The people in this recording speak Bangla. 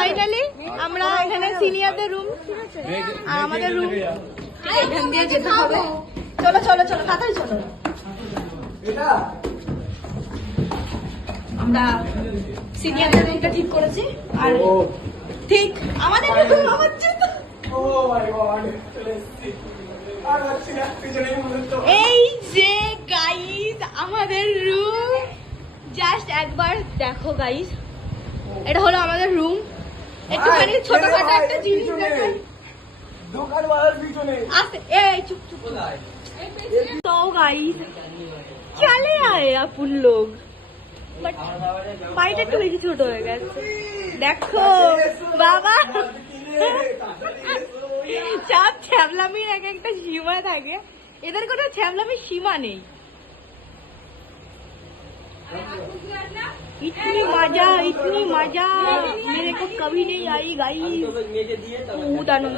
ফাইনালি আমরা এখানে সিনিয়রদের রুম, ঠিক আছে, আর আমাদের রুম এখান দিয়ে যেতে হবে। চলো চলো চলো, তাড়াতাড়ি চলো। আমরা সিনিয়রদের রুমটা ঠিক করেছি, আর ঠিক আমাদের রুম হচ্ছে এই যে গাইস আমাদের রুম। জাস্ট একবার দেখো গাইস, এটা হলো আমাদের রুম। একটুখানি ছোটখাটো একটা জিনিস দেখাই। तो गाइस चले आए अपन लोग, बट পাইটা একটু বেশি ছোট হয়ে গেছে। দেখো বাবা, সব ছ্যাবলামির এক একটা সীমা থাকে, এদের কোনো ছ্যাবলামির সীমা নেই। इतनी मजा मेरे को कभी नहीं आई गाइस, बहुत आनंद।